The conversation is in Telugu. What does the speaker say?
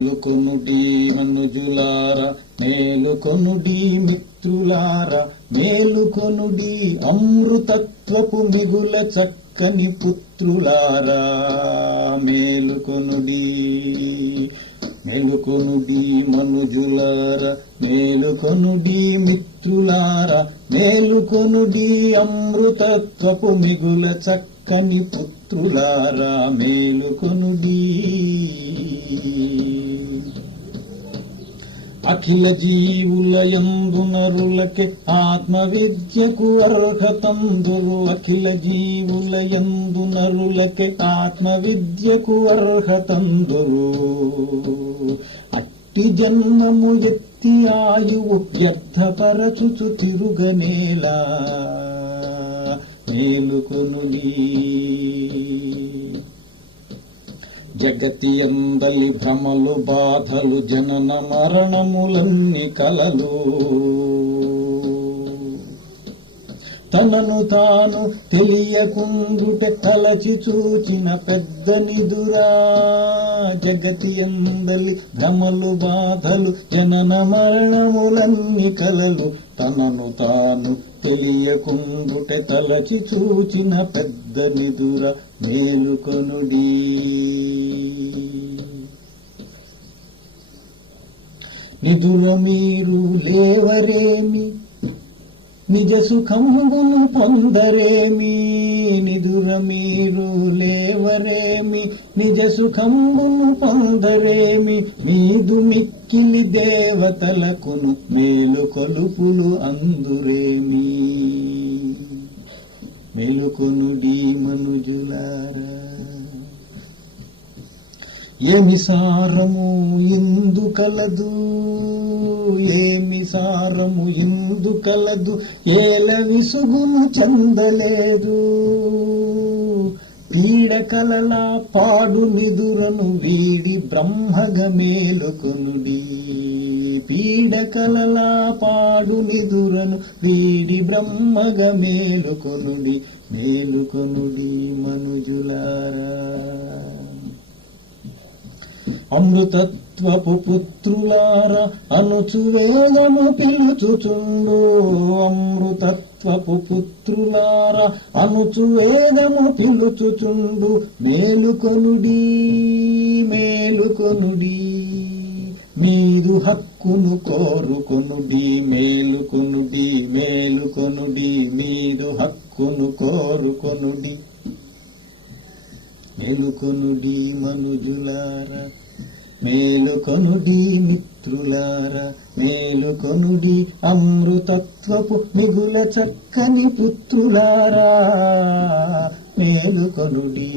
మేలుకొనుడి మనుజులార మేలుకొనుడి మిత్రులార మేలుకొనుడి అమృతత్వపు మిగుల చక్కని పుత్రులారా మేలుకొనుడి మేలుకొనుడి మనుజులార మేలుకొనుడి మిత్రులార మేలుకొనుడి అమృతత్వపు మిగుల చక్కని పుత్రులారా మేలుకొనుడి అఖిల జీవుల ఎందునరులకి ఆత్మ విద్యకు అర్హతందురు అఖిల జీవుల ఎందునరులకి ఆత్మ విద్యకు అర్హతందురు అట్టి జన్మము ఎత్తి ఆయువు వ్యర్థపరచుచు తిరుగనేలా మేలుకొనుడి జగతియందలి భ్రమలు బాధలు జనన మరణములన్ని కలలు. తనను తాను తెలియకుండుటే తలచి చూచిన పెద్ద నిదురా. జగతి అందలి భ్రమలు బాధలు జనన మరణములన్ని కలలు తనను తాను తెలియకుండుటే తలచి చూచిన పెద్ద నిదుర మేలుకొనుడి నిదుర మీరు లేవరేమి? నిజ సుఖమును పొందరేమి? నిదురమీరు లేవరేమి? నిజ సుఖమును పొందరేమి? మీదు మిక్కిలి దేవతలకును మేలు కొలుపులు అందురేమి? మెలుకొనుడి మనుజులారా. ఏమి సారము? ఇందు కలదు ఏమి సారము ఇందు కలదు ఏల విసుగును చెందలేదు. పీడ కలలా పాడు నిదురను వీడి బ్రహ్మగ మేలుకొనుడి పీడ కలలా పాడు నిదురను వీడి బ్రహ్మగ మేలుకొనుడి మేలుకొనుడి మనుజులారా. అమృతత్వపు పుత్రులార అనుచు వేదము పిలుచుచుండు. అమృతత్వపు పుత్రులార అనుచు వేదము పిలుచుచుండు. మేలుకొనుడి మేలుకొనుడి. మీదు హక్కును కోరుకొనుడి మేలుకొనుడి మేలుకొనుడి. మీదు హక్కును కోరుకొనుడి. మేలుకొనుడి మనుజులారా మేలుకొనుడి మిత్రులారా మేలుకొనుడి అమృతత్వపు మిగుల చక్కని పుత్రులారా మేలుకొనుడి.